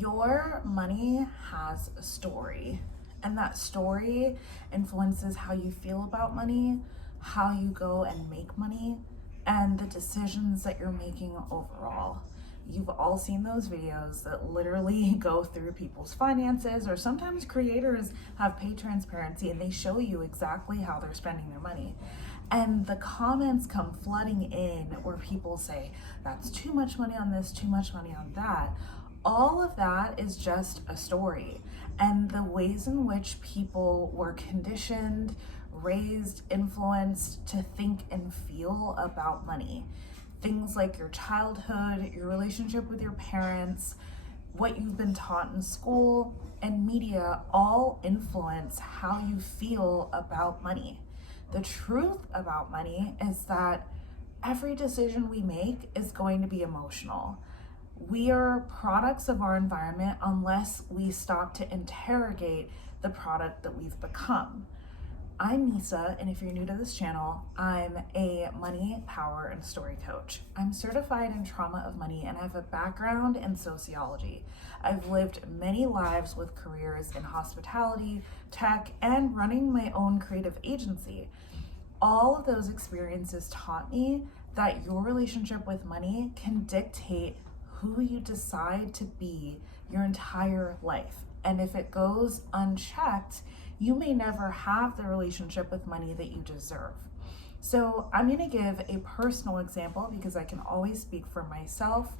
Your money has a story, and that story influences how you feel about money, how you go and make money, and the decisions that you're making overall. You've all seen those videos that literally go through people's finances, or sometimes creators have paid transparency and they show you exactly how they're spending their money. And the comments come flooding in where people say, that's too much money on this, too much money on that. All of that is just a story. And the ways in which people were conditioned, raised, influenced to think and feel about money. Things like your childhood, your relationship with your parents, what you've been taught in school, and media all influence how you feel about money. The truth about money is that every decision we make is going to be emotional. We are products of our environment unless we stop to interrogate the product that we've become. I'm Nisa, and if you're new to this channel, I'm a money, power, and story coach. I'm certified in trauma of money, and I have a background in sociology. I've lived many lives with careers in hospitality, tech, and running my own creative agency. All of those experiences taught me that your relationship with money can dictate who you decide to be your entire life. And if it goes unchecked, you may never have the relationship with money that you deserve. So I'm going to give a personal example because I can always speak for myself.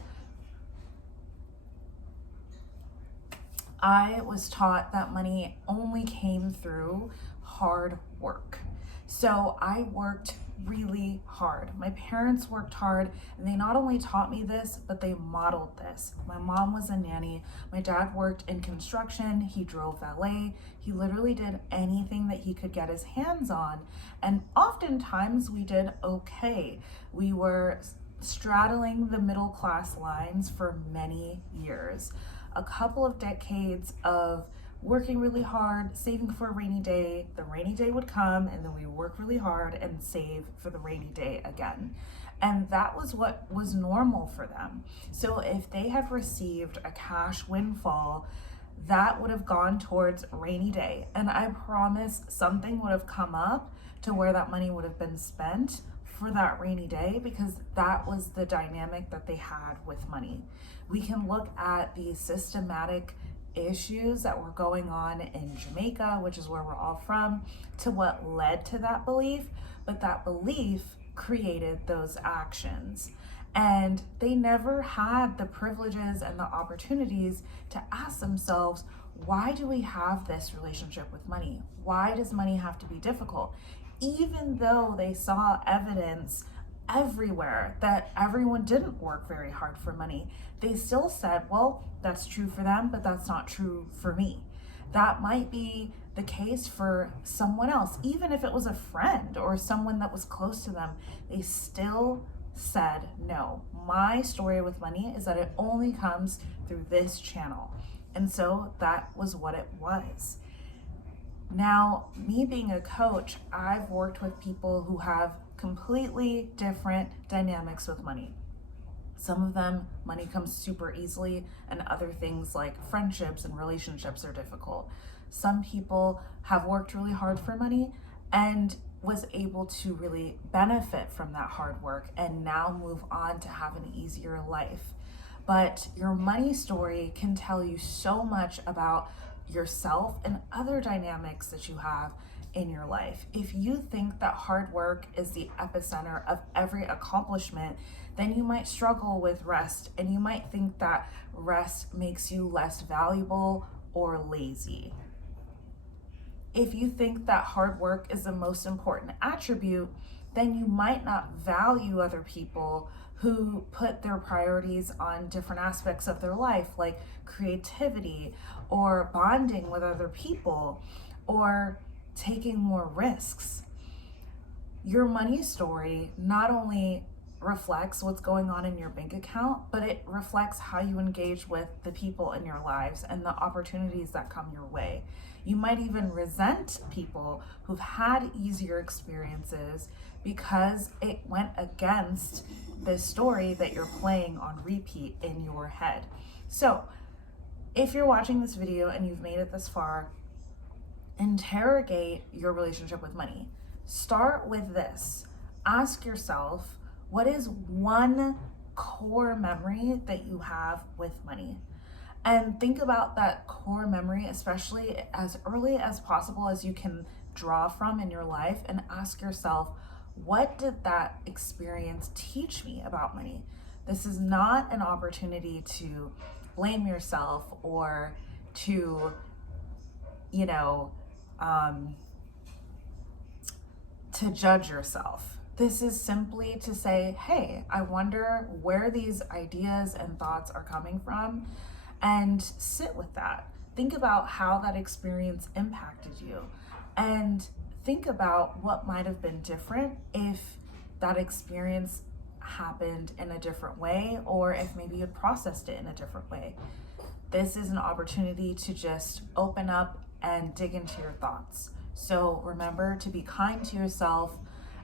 I was taught that money only came through hard work. So I worked really hard. My parents worked hard, and they not only taught me this, but they modeled this. My mom was a nanny. My dad worked in construction. He drove valet. He literally did anything that he could get his hands on. And oftentimes we did okay. We were straddling the middle class lines for many years. A couple of decades of working really hard, saving for a rainy day. The rainy day would come, and then we work really hard and save for the rainy day again. And that was what was normal for them. So if they have received a cash windfall, that would have gone towards rainy day. And I promise something would have come up to where that money would have been spent for that rainy day, because that was the dynamic that they had with money. We can look at the systematic issues that were going on in Jamaica, which is where we're all from, to what led to that belief, but that belief created those actions. And they never had the privileges and the opportunities to ask themselves, why do we have this relationship with money? Why does money have to be difficult? Even though they saw evidence everywhere that everyone didn't work very hard for money, they still said, well, that's true for them, but that's not true for me. That might be the case for someone else. Even if it was a friend or someone that was close to them, they still said, no, my story with money is that it only comes through this channel. And so that was what it was. Now, me being a coach, I've worked with people who have completely different dynamics with money. Some of them, money comes super easily, and other things like friendships and relationships are difficult. Some people have worked really hard for money and was able to really benefit from that hard work and now move on to have an easier life. But your money story can tell you so much about yourself and other dynamics that you have in your life. If you think that hard work is the epicenter of every accomplishment, then you might struggle with rest, and you might think that rest makes you less valuable or lazy. If you think that hard work is the most important attribute, then you might not value other people who put their priorities on different aspects of their life, like creativity or bonding with other people or taking more risks. Your money story not only reflects what's going on in your bank account, but it reflects how you engage with the people in your lives and the opportunities that come your way. You might even resent people who've had easier experiences because it went against the story that you're playing on repeat in your head. So if you're watching this video and you've made it this far, interrogate your relationship with money. Start with this. Ask yourself, what is one core memory that you have with money? And think about that core memory, especially as early as possible as you can draw from in your life, and ask yourself, what did that experience teach me about money? This is not an opportunity to blame yourself or to, you know, to judge yourself. This is simply to say, hey, I wonder where these ideas and thoughts are coming from, and sit with that. Think about how that experience impacted you, and think about what might have been different if that experience happened in a different way, or if maybe you processed it in a different way. This is an opportunity to just open up and dig into your thoughts. So remember to be kind to yourself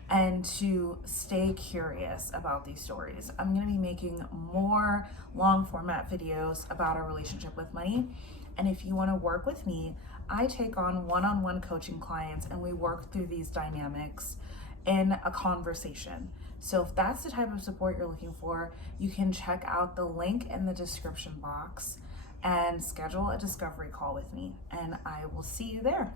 and to stay curious about these stories. I'm going to be making more long format videos about our relationship with money. And if you want to work with me, I take on one-on-one coaching clients and we work through these dynamics in a conversation. So if that's the type of support you're looking for, you can check out the link in the description box and schedule a discovery call with me, and I will see you there.